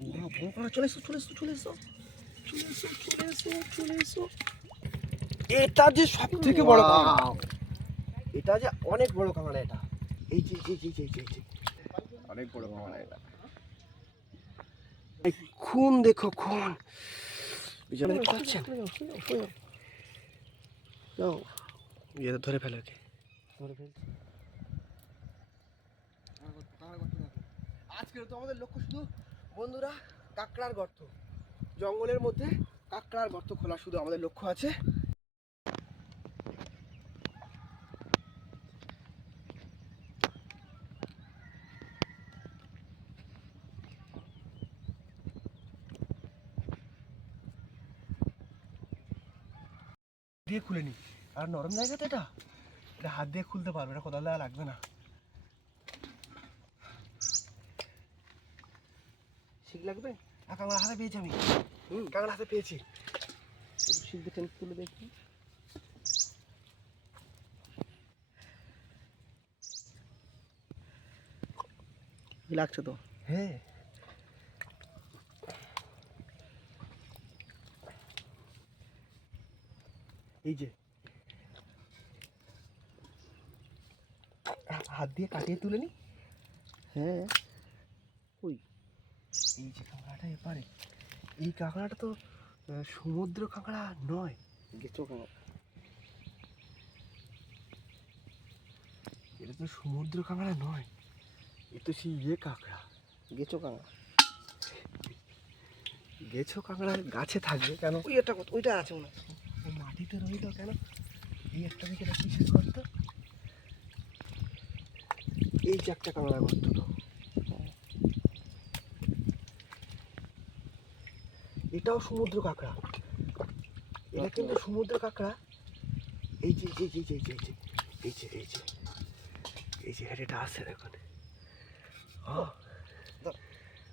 চলে এসো চলে এসো চলে এসো চলে এসো চলে এসো চলে এসো এটা যে সব থেকে বড় কাঁকড়া। এটা যে অনেক বড় কাঁকড়া এটা। এই যে এই যে এই যে এই যে, অনেক বড় কাঁকড়া এটা। খুন দেখো খুন। বিজয় যাও। ইয়ে ধরে ফেলো ওকে। ধরে ফেল। আজকের তো আমাদের লক্ষ্য শুধু বন্ধুরা, কাঁকড়ার গর্ত। জঙ্গলের মধ্যে কাঁকড়ার গর্ত খোলা শুধু আমাদের লক্ষ্য আছে। দিয়ে খুলে নি। আর নরম জায়গা তো এটা। এটা হাত দিয়ে খুলতে পারবে এটা কোদাল দেওয়া লাগবে না। লাগবে? আর কাঁকড়া হাতে পেয়েছি আমি। হুম। কাঁকড়া হাতে পেয়েছি। শিখ তুলে দেখি। লাগছে তো? হ্যাঁ। এই যে। হাত দিয়ে কাটিয়ে তুলে নি? হ্যাঁ। ওই এই যে কাঁকড়াটা এপারে এই কাঁকড়াটা তো সমুদ্র কাঁকড়া নয়। গেছো কাঁকড়া এটা তো সমুদ্র কাঁকড়া নয় এ তো সেই ইয়ে কাঁকড়া। গেছো কাঁকড়া গেছো কাঁকড়া গাছে থাকবে কেন? ওই একটা ওইটা আছে মনে হয়। মাটিতে রইল কেন? এই একটা দিকে কিসের গর্ত? এই যে একটা কাঁকড়া গর্ত তো এটাও সমুদ্র কাঁকড়া। এটা কিন্তু সমুদ্র কাঁকড়া। এই যে এই যে এই যে এই যে এই যে এই যে এই যে এটা আছে দেখুন। ও।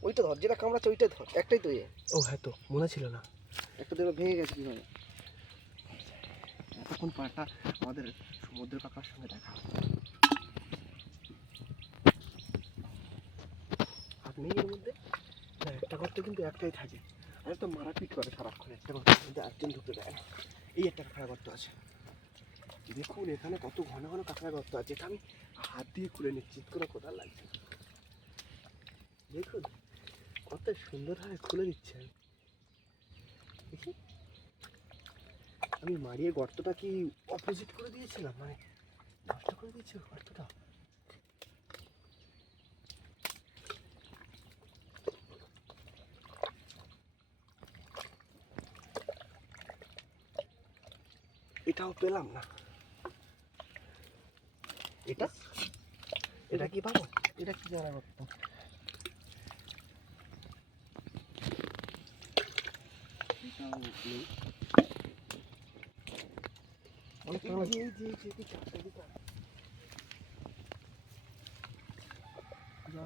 ওইটা ধর যেটা কামড়াচ্ছে ওইটাই ধর একটাই তো ইয়ে। ও হ্যাঁ তো মনে ছিল না। একটা দেবে ভেঙে গেছে কীভাবে? এতক্ষণ পাটা আমাদের সমুদ্র কাকার সঙ্গে দেখা নেই এর মধ্যে? একটা করতে কিন্তু একটাই থাকে। আর তো করে সারাক্ষণ একটা করতে কিন্তু একজন ঢুকতে দেয় না এই একটা কাঁকড়া গর্ত আছে। দেখুন এখানে কত ঘন ঘন কাঁকড়া গর্ত আছে। এটা আমি হাত দিয়ে খুলে নিচ্ছি কোনো কোথাও লাগছে। দেখুন, কত সুন্দরভাবে খুলে দিচ্ছে। আমি দেখি। আমি মারিয়ে গর্তটা কি অপোজিট করে দিয়েছিলাম? মানে নষ্ট করে দিয়েছি গর্তটা? এটাও পেলাম না। এটা? এটা কি পাবো এটা কি জানা করতো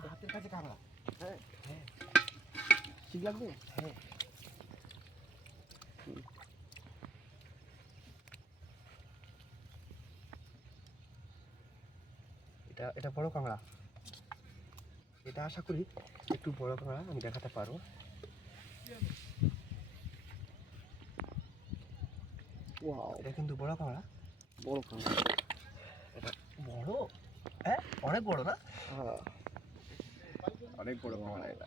হাতের কাছে কাঁকড়া হ্যাঁ। হ্যাঁ। ঠিক লাগবে হ্যাঁ। এটা এটা বড় কাঁকড়া। এটা আশা করি একটু বড় কাঁকড়া আমি দেখাতে পারব। ওয়াও। এটা কিন্তু বড় কাঁকড়া। বড় কামড়া বড়? হ্যাঁ অনেক বড় না? হ্যাঁ। অনেক বড় কাঁকড়া এটা।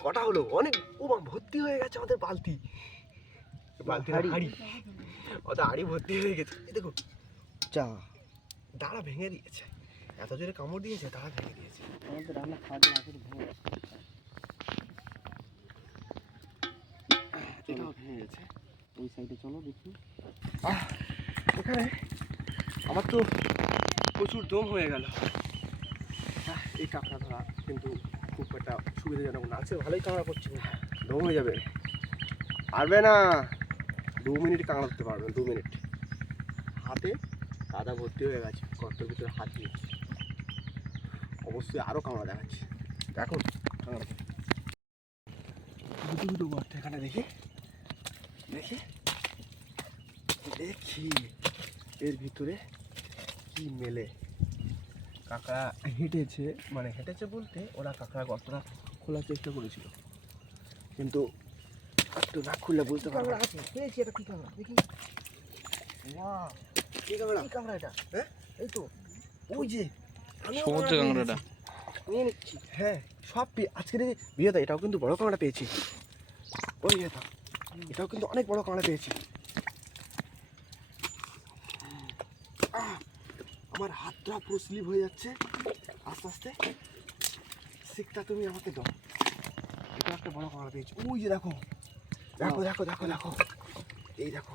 কটা হলো? অনেক ও মা ভর্তি হয়ে গেছে আমাদের বালতি। বালতি হাঁড়ি। হাড়ি। ওদের হাড়ি ভর্তি হয়ে গেছে। দেখো। যা। দাঁড়া ভেঙে দিয়েছে। এত জোরে কামড় দিয়েছে দাঁড়া ভেঙে দিয়েছে। ভেঙে গেছে। এটাও ভেঙে গেছে। ওই সাইডে চলো দেখি। এখানে আমার তো প্রচুর দম হয়ে গেল। এই কাঁকড়া ধরা কিন্তু খুব একটা সুবিধাজনক না। আছে ভালোই কাঁকড়া করছে। দম হয়ে যাবে। পারবে না। দু মিনিট কাঁকড়া ধরতে পারবে দু মিনিট। হাতে কাদা ভর্তি হয়ে গেছে গর্তের ভিতরে হাত দিয়ে। অবশ্যই আরও কাঁকড়া দেখাচ্ছে। কাঁকড়া দুটো দুটো গর্ত এখানে দেখি। দেখি। দেখি এর ভিতরে কি মেলে। কাঁকড়া হেঁটেছে মানে হেঁটেছে বলতে ওরা কাঁকড়া গর্তটা খোলার চেষ্টা করেছিল। কিন্তু একটু না খুললে বুঝতে কি পারব পেয়েছি এটা কি কাঁকড়া দেখি। Wow, কি কাঁকড়া কি কাঁকড়া এটা? হ্যাঁ? এই তো। ওই যে সমুদ্র কাঁকড়াটা নিয়ে নিচ্ছি। হ্যাঁ সব আজকের এই বিয়েতে এটাও কিন্তু বড় কাঁকড়া পেয়েছি। ওই এটা। এটাও কিন্তু অনেক বড় কাঁকড়া পেয়েছি। আহ, আমার হাতটা পুরো স্লিপ হয়ে যাচ্ছে। আস্তে আস্তে। শিখটা তুমি আমাকে দাও। এটা একটা বড় কাঁকড়া পেয়েছি। ওই যে দেখো। দেখো দেখো দেখো দেখো। এই দেখো।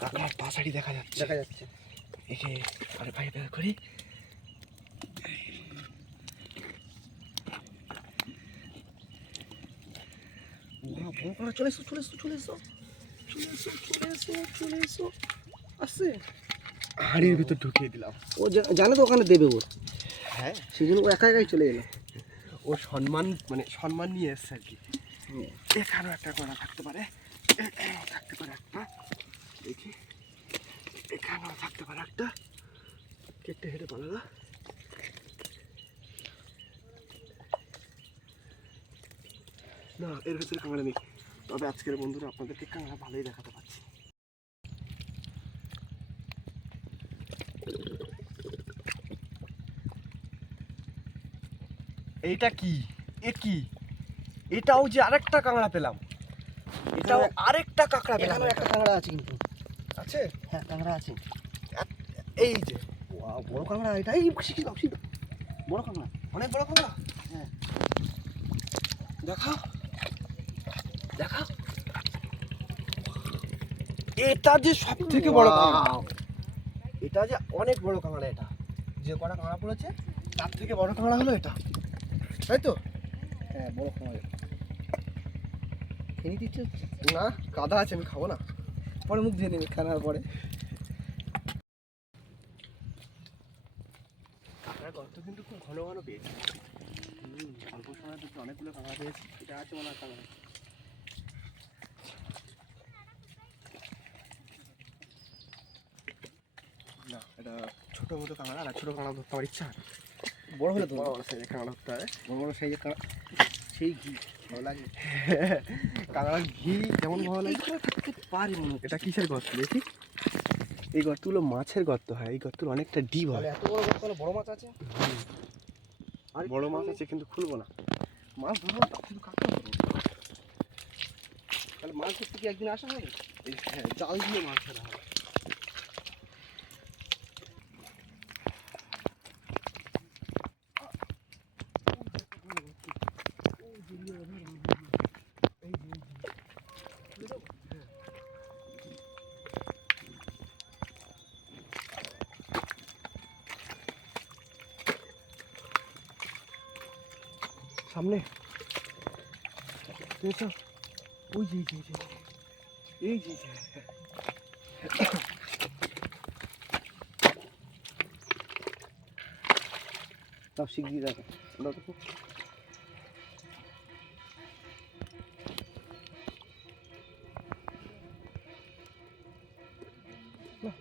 কাঁকড়ার পাশাড়ি দেখা যাচ্ছে। দেখা যাচ্ছে। একে আরে ভাই বের করি। চলে এসো চলে এসো চলে এসো। চলে এসো চলে এসো চলে এসো। আসছে। হাড়ির ভিতর ঢুকিয়ে দিলাম। ও জানে তো ওখানে দেবে ওর হ্যাঁ। সেই জন্য ও একা একাই চলে এলো। ও সম্মান মানে সম্মান নিয়ে এসছে আর কি। এখানেও একটা কণা থাকতে পারে। এখানেও থাকতে পারে একটা। দেখি। এখানেও থাকতে পারে একটা। কেটে হেঁটে পালালা। না এর ভেতরে কাঁকড়া নেই। তবে আজকের বন্ধুরা আপনাদেরকে কাঁকড়া ভালোই দেখাতে পারছি। এইটা কি? এ কি? এটাও যে আরেকটা কাঁকড়া পেলাম। এটাও আরেকটা কাঁকড়া পেলাম। একটা কাঁকড়া আছে কিন্তু। আছে? হ্যাঁ কাঁকড়া আছে। এই যে। বড় কাঁকড়া এটা এই শিখি দাও শিখি বড় কাঁকড়া অনেক বড় কাঁকড়া। হ্যাঁ। দেখা দেখা এটা যে সব থেকে বড় কাঁকড়া. এটা যে অনেক বড় কাঁকড়া এটা। যে কটা কাঁকড়া পড়েছে তার থেকে বড় কাঁকড়া হলো এটা। তাই তো? হ্যাঁ বড় কাঁকড়া। খেয়ে দিচ্ছে না কাদা আছে আমি খাব না। পরে মুখ ধুয়ে নেবে খানার পরে। কাঁকড়ার গর্ত কিন্তু খুব ঘন ঘন পেয়েছি। হুম, অল্প সময় কিন্তু অনেকগুলো কাঁকড়া পেয়েছি। এটা আছে হয় কাঁকড়া না এটা ছোটো কাঁকড়া আর ছোটো কাঁকড়া ধরতে আমার ইচ্ছা বড় হলে তো বড় বড় সাইজের কাঁকড়া ধরতে হবে বড় বড় সাইজের কাঁকড়া সেই ঘি। কাঁকড়ার ঘি কেমন ভালো লাগে থাকতে পারি এটা কিসের গর্ত দেখি এই গর্তগুলো মাছের গর্ত হয় এই গর্তগুলো অনেকটা ডিপ হয়। এত বড় বড় বড় মাছ আছে? আর বড় মাছ আছে কিন্তু খুলবো না। মাছ ধরবো শুধু কাঁকড়া তাহলে মাছ ধরতে কি একদিন আসা এই হ্যাঁ জাল দিয়ে মাছ ধরা হয় সামনে। দেখছ ওই যে যে, এই যে, যে যে। সব শিখিয়ে দেখো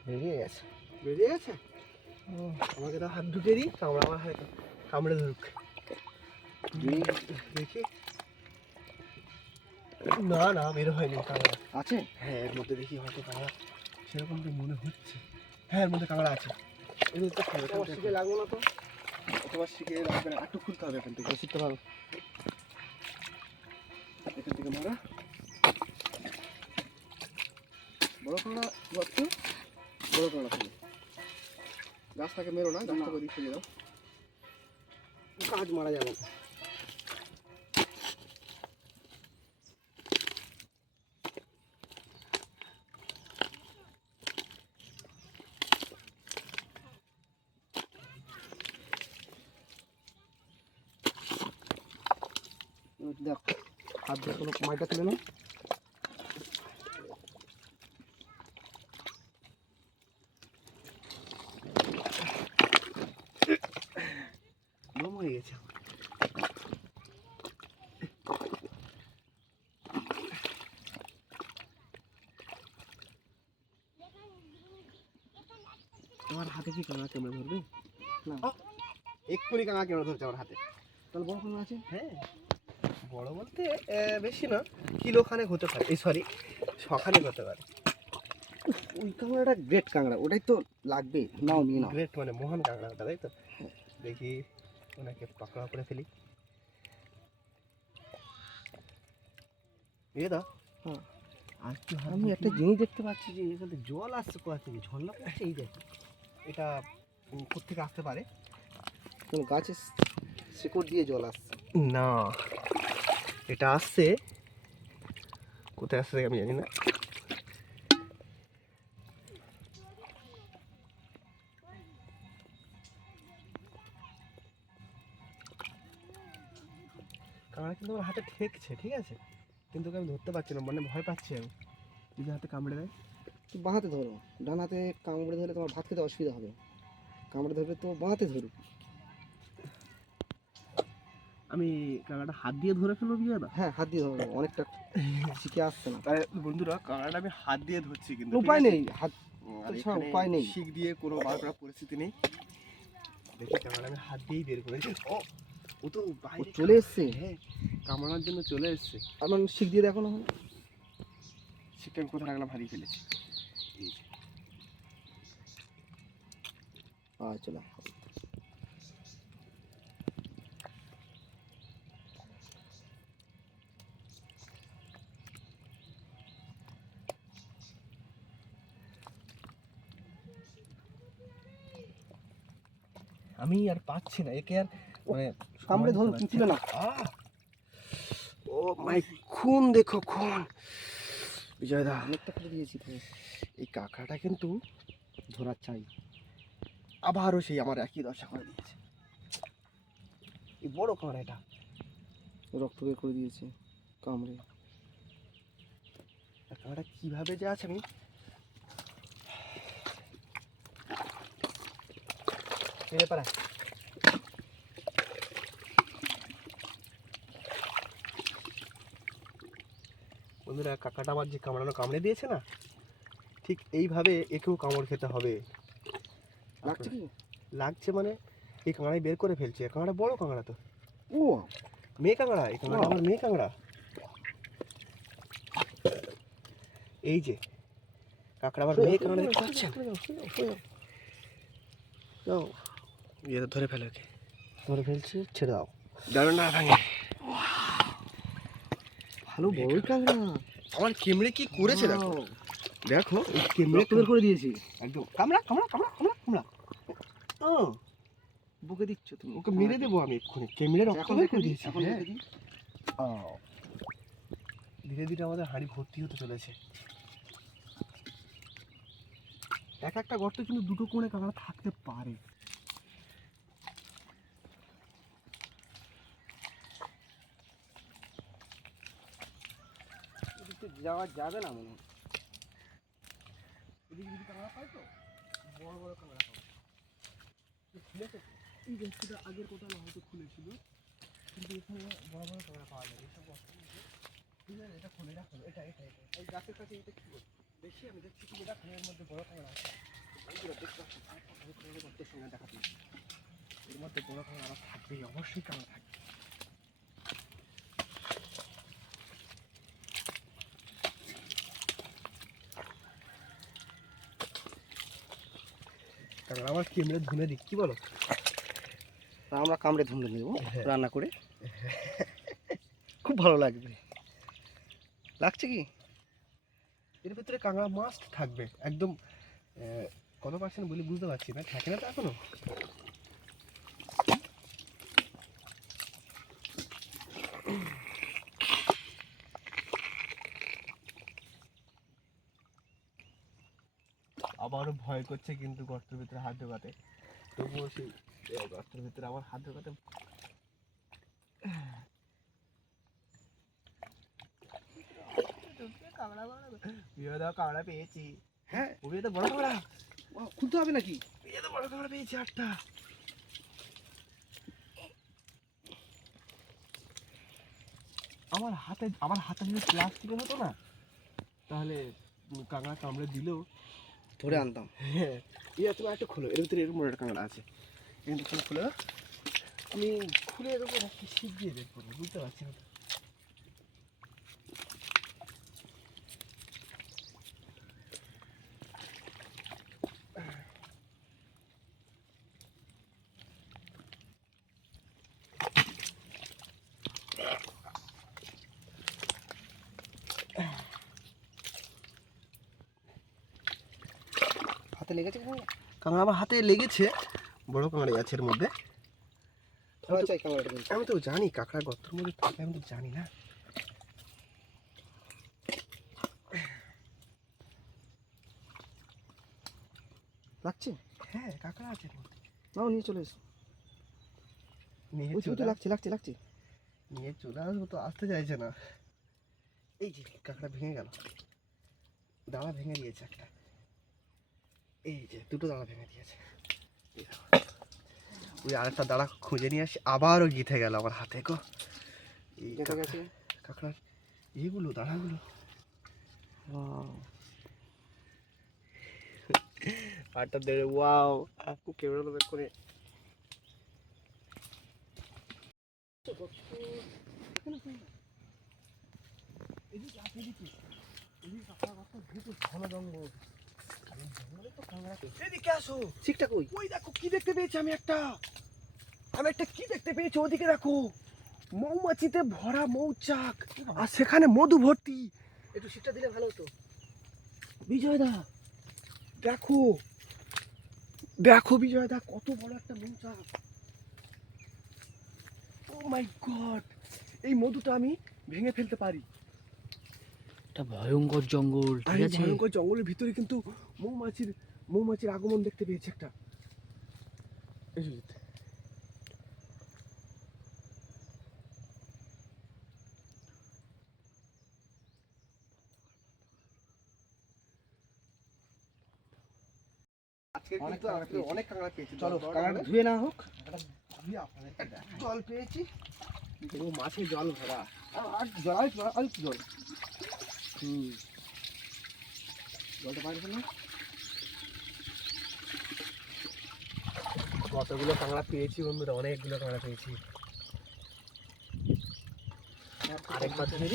বেরিয়ে গেছে। বেরিয়ে গেছে? আমাকে তো হাত ঢুকে দিই কামড়া আমার হাতে কামড়ে ধরুক। দেখি না না বের হয়নি কামড়া আছে? হ্যাঁ এর মধ্যে দেখি হয়তো কামড়া সেরকম তো মনে হচ্ছে। হ্যাঁ এর মধ্যে কামড়া আছে। মধ্যে তো শিখে লাগবো না তো? তোমার শিখে রাখবে না। একটু খুলতে হবে এখান থেকে। শিখতে পারো এখান থেকে মারা। বড় কামড়া গর্ত বড় কামড়া খুলে গাছটাকে মেরো না গাছটাকে ওদিক ফেলে দাও। কাজ মারা যাবে। না দেখো হাত দিয়ে কোনো মাইটা তুলে নাও। আমার। তোমার হাতে কি কামড়া কেমন ধরবে? না। এক্ষুনি কাঁকড়া কেন ধরছে আমার হাতে? তাহলে বড় কোনো আছে? হ্যাঁ। বড় বলতে বেশি না কিলো খানেক হতে পারে। এই সরি শখানেক হতে পারে। ওই কাঁকড়াটা গ্রেট কাঁকড়া ওটাই তো লাগবে নাও নিয়ে নাও। গ্রেট মানে মহান কাঁকড়াটা তাই তো? দেখি ওনাকে পাকড়া করে ফেলি। এ দা হ্যাঁ। আর কি আমি একটা জিনিস দেখতে পাচ্ছি যে এখানে জল আসছে কোথা থেকে? ঝর্ণা পড়ছে এই দেখ। এটা উম, কোত্থেকে আসতে পারে? কোন গাছের শিকড় দিয়ে জল আসছে। না। এটা আসছে কোথায় আসছে আমি জানি না। কাঁকড়া কিন্তু আমার হাতে ঠেকছে, ঠিক আছে? কিন্তু আমি ধরতে পারছি না মানে ভয় পাচ্ছি আমি। যদি হাতে কামড়ে দেয় তুই বাঁ হাতে ধরো। ডান হাতে কামড়ে ধরলে তোমার ভাত খেতে অসুবিধা হবে। কামড়ে ধরবে তো বাঁ হাতে ধরো আমি কাঁকড়াটা হাত দিয়ে ধরে ফেলব বিয়ে দা হ্যাঁ হাত দিয়ে ধরো অনেকটা শিখে আসছে না। তাই বন্ধুরা কাঁকড়াটা আমি হাত দিয়ে ধরছি কিন্তু উপায় নেই হাত আর এছাড়া উপায় নেই। শিখ দিয়ে কোনো বার করার পরিস্থিতি নেই। দেখি ক্যামেরা আমি হাত দিয়েই বের করেছি। ও ও তো ও বাইরে চলে এসছে? হ্যাঁ কামড়ানোর জন্য চলে এসছে। আমার শিখ দিয়ে দেখো না এখন। শিকটা আমি কোথায় রাখলাম? হারিয়ে ফেলেছি। চলে আর পাচ্ছি না। একে আর মানে কামড়ে ধরো সমানতে তুলে না। ও মাই খুন দেখো খুন। বিজয়দা অনেকটা করে দিয়েছি এই কাঁকড়াটা কিন্তু ধরা চাই। আবারও সেই আমার একই দশা করে দিয়েছে। এই বড় কাঁকড়া এটা রক্ত বের করে দিয়েছে কামড়ে। কাঁকড়াটা কীভাবে যে আছে আমি পেরে পারা বন্ধুরা কাকাটা আমার যে কামড়ানো কামড়ে দিয়েছে না ঠিক এইভাবে একেও কামড় খেতে হবে। লাগছে কি? লাগছে মানে এই কাঁকড়াই বের করে ফেলছে। কাঁকড়া বড় কাঁকড়া তো। ও মেয়ে কাঁকড়া এই কাঁকড়া আমার মেয়ে কাঁকড়া। এই যে কাঁকড়া আমার মেয়ে কাঁকড়া দেখতে পাচ্ছেন? যাও। ইয়ে ধরে ফেলো ওকে। ধরে ফেলছে ছেড়ে দাও। দাঁড়ো না ভাঙে। ভালো বড়ই কাঁকড়া। আমার কেমড়ে কি করেছে দেখো। দেখো এই কেমড়ে বের করে দিয়েছি। একদম। কামড়া কামড়া কামড়া কামড়া কামড়া। ও বুকে দিচ্ছ তুমি। ওকে মেরে দেবো আমি এক্ষুনি। কেমড়ে রক্ত বের করে দিয়েছি হ্যাঁ। ধীরে ধীরে আমাদের হাঁড়ি ভর্তি হতে চলেছে। এক একটা গর্তে কিন্তু দুটো কোণে কাঁকড়া থাকতে পারে। যাওয়া যাবে না মনে এদিকে যদি পাই তো বড় বড় কাঁকড়া পাবো। তো খুলেছে তো? এই আগের কোথাও হয়তো খুলেছিল। কিন্তু এখানে বড় বড় কাঁকড়া পাওয়া যাবে এসব ঠিক আছে এটা খুলে রাখো। এটা এটা এটা। এই গাছের কাছে এটা কি? দেখি আমি দেখছি কি এটা খুলের মধ্যে বড় আছে। বন্ধুরা দেখতে পাচ্ছি এর মধ্যে বড় আরও থাকবেই। অবশ্যই কাঁকড়া থাকবে। কাঁকড়া আবার কেমড়ে ধুনে দিই কি বলো? আমরা কামড়ে ধুমড়ে নেব হ্যাঁ। রান্না করে। খুব ভালো লাগবে। লাগছে কি? এর ভিতরে কাঁকড়া মাস্ট থাকবে একদম কত পার্সেন্ট বলি বুঝতে পারছি না থাকে না তো এখনও? আবারও ভয় করছে কিন্তু গর্তের ভিতরে হাত ঢোকাতে। তবুও সেই গর্তের ভিতরে আমার হাত ঢোকাতে। বিয়ে পেয়েছি। হ্যাঁ? ও বিয়ে তো বড় কাঁকড়া খুলতে হবে নাকি? বিয়ে তো বড় পেয়েছি আটটা। আমার হাতে আমার হাতে যদি প্লাস্টিকের হতো না তাহলে কাঁকড়া কামড়ে দিলেও ধরে আনতাম। হ্যাঁ। তুমি একটা খুলো, এর ভিতরে এরকম একটা কাঁকড়া আছে। তুমি খুলে তুমি খুলে এরকম একটা শিপ দিয়ে করব, বুঝতে পারছি না তো। হাতে লেগেছে কাঁকড়া আমার হাতে লেগেছে বড় কাঁকড়া আছে এর মধ্যে। আমি তো জানি কাঁকড়া গর্তের মধ্যে থাকে আমি তো জানি না। লাগছে? হ্যাঁ কাঁকড়া আছে নাও নিয়ে চলে এসো। নিয়ে লাগছে লাগছে লাগছে। নিয়ে চলে আসব তো আসতে চাইছে না। এই যে কাঁকড়া ভেঙে গেল। দাঁড়া ভেঙে দিয়েছে একটা। এই যে দুটো দাঁড়া ভেঙে দিয়েছে। ওই আরেকটা দাঁড়া খুঁজে নিয়ে আসি আবারও গিথে গেল আমার হাতে গো। এই কাঁকড়ার এইগুলো দাঁড়াগুলো. আটটা দেড়ে ওয়াও ক্যামেরা তো করে। এদিকে আসো। ঠিকঠাক ওই ওই দেখো কি দেখতে পেয়েছি আমি একটা। আমি একটা কি দেখতে পেয়েছি? ওদিকে দেখো। মৌমাছিতে ভরা মৌচাক আর সেখানে মধু ভর্তি। একটু দিলে ভালো হতো। বিজয় দা দেখো। দেখো বিজয় দা কত বড় একটা মৌচাক। ও মাই গড এই মধুটা আমি ভেঙে ফেলতে পারি। একটা ভয়ঙ্কর জঙ্গল ঠিক আছে ভয়ঙ্কর জঙ্গলের ভিতরে কিন্তু মৌমাছির মৌমাছির আগমন দেখতে পেয়েছি একটা অনেক কাঁকড়া পেয়েছি। কাঁকড়া। ধুয়ে না হোক। জল পেয়েছি মাছে জল ভরা আর- জল আর জল হুম। জলটা বাইরে না কতগুলো কাঁকড়া পেয়েছি বন্ধুরা অনেকগুলো কাঁকড়া পেয়েছি। আরেকবার ধরে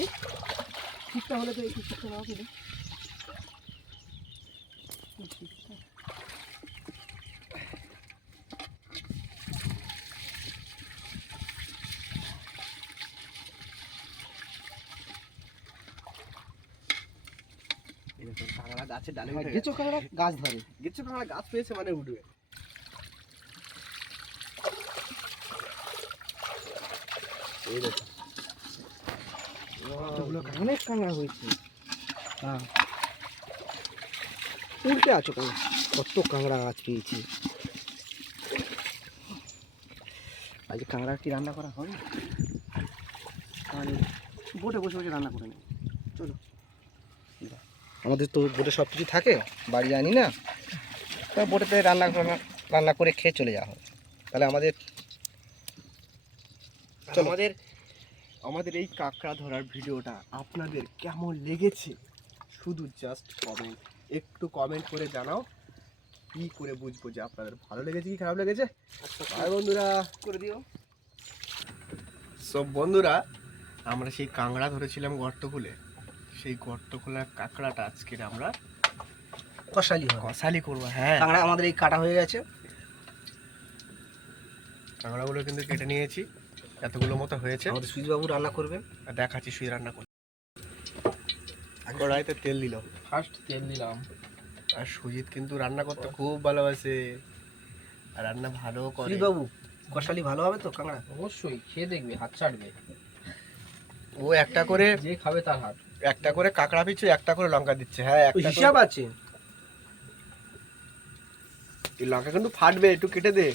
ঠিকটা হলে তো এই ঠিকটা নাও কিন্তু এই দেখুন, গাছের ডালে হ্যাঁ, গেছো কাঁকড়া গাছ ধরে। গেছে। গেছো কাঁকড়া গাছ পেয়েছে মানে উঠবে। এই দেখো। অনেক কাঁকড়া হয়েছে? হ্যাঁ। উল্টে আছো কাঁকড়া কত কাঁকড়া গাছ পেয়েছি। আজ কাঁকড়া কি রান্না করা হয় বোটে বসে বসে রান্না করে নেই। আমাদের তো বোটে সব কিছু থাকে বাড়ি আনি না। তা বোটেতে রান্না রান্না করে খেয়ে চলে যাওয়া হয়। তাহলে আমাদের চলো। আমাদের আমাদের এই কাঁকড়া ধরার ভিডিওটা আপনাদের কেমন লেগেছে? শুধু জাস্ট কমেন্ট একটু কমেন্ট করে জানাও কি করে বুঝব যে আপনাদের ভালো লেগেছে কি খারাপ লেগেছে? আর বন্ধুরা করে দিও। সব বন্ধুরা আমরা সেই কাঁকড়া ধরেছিলাম গর্ত খুলে সেই গর্ত খোলার কাঁকড়াটা আজকে আমরা কষালি কষালি করব হ্যাঁ। কাঁকড়া আমাদের এই কাটা হয়ে গেছে। কাঁকড়াগুলো কিন্তু কেটে নিয়েছি এতগুলো মতো হয়েছে। আমাদের সুইজবাবু রান্না করবে আর দেখাচ্ছি সুই রান্না করে কড়াইতে তেল দিল। ফার্স্ট তেল দিলাম। আর সুজিত কিন্তু রান্না করতে খুব ভালোবাসে। আর রান্না ভালো করে। বাবু কষালি ভালো হবে তো কাঁকড়া? অবশ্যই খেয়ে দেখবে হাত ছাড়বে। ও একটা করে যে খাবে তার হাত। একটা করে কাঁকড়া পিছু একটা করে লঙ্কা দিচ্ছে। হ্যাঁ একটা হিসাব আছে। এই লঙ্কা কিন্তু ফাটবে একটু কেটে দে।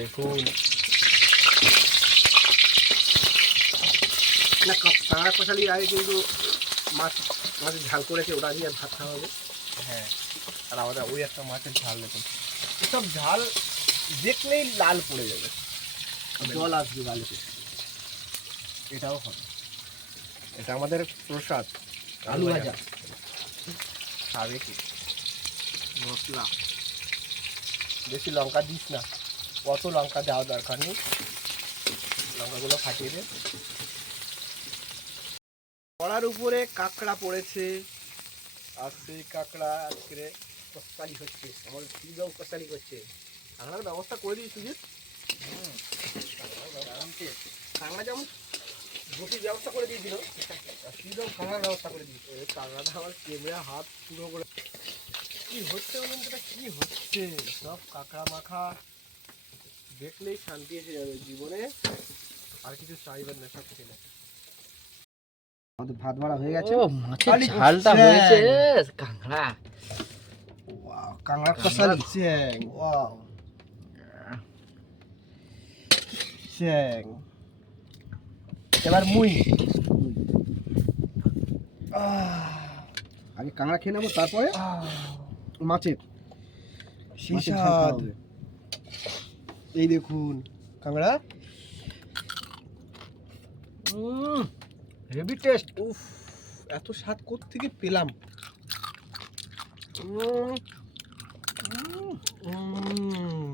দেখুন। না কাঁকড়া কষালির আগে কিন্তু মাছ মাছের ঝাল করেছে ওটা দিয়ে ভাত খাওয়া হবে। হ্যাঁ আর আমাদের ওই একটা মাছের ঝাল দেখুন। এসব ঝাল দেখলেই লাল পড়ে যাবে। জল আসবে গালিতে এটাও হবে। এটা আমাদের প্রসাদ। আলু ভাজা। খাবে কি? মশলা। বেশি লঙ্কা দিস না। অত লঙ্কা দেওয়া দরকার নেই। লঙ্কাগুলো ফাটিয়ে দে। কড়ার উপরে কাঁকড়া পড়েছে। আর সেই কাঁকড়া আজকে কষালি হচ্ছে। আমার দিদাও কষালি করছে। কাঁকড়ার ব্যবস্থা করে দিই সুজিত। কাঁকড়া যেমন রুটির ব্যবস্থা করে দিয়েছিল। আর কাঁকড়ার ব্যবস্থা করে দিয়েছে কাঁকড়াটা আমার ক্যামেরা হাত পুরো করে কি হচ্ছে বলুন তো এটা? হচ্ছে? সব কাঁকড়া মাখা। দেখলেই শান্তি এসে যাবে জীবনে। আর কিছু চাইবেন না সব খেলে আমাদের ভাত বাড়া হয়ে গেছে। ও মাছের ঝালটা হয়েছে। কাঁকড়া। ওয়াও কাঁকড়ার কষালি চ্যাং ওয়াও। চ্যাং এবার মুই আগে কাঁকড়া খেয়ে নেব তারপরে মাছের। এই দেখুন কাঁকড়া। হেভি টেস্ট উফ এত স্বাদ থেকে পেলাম? উম, উম,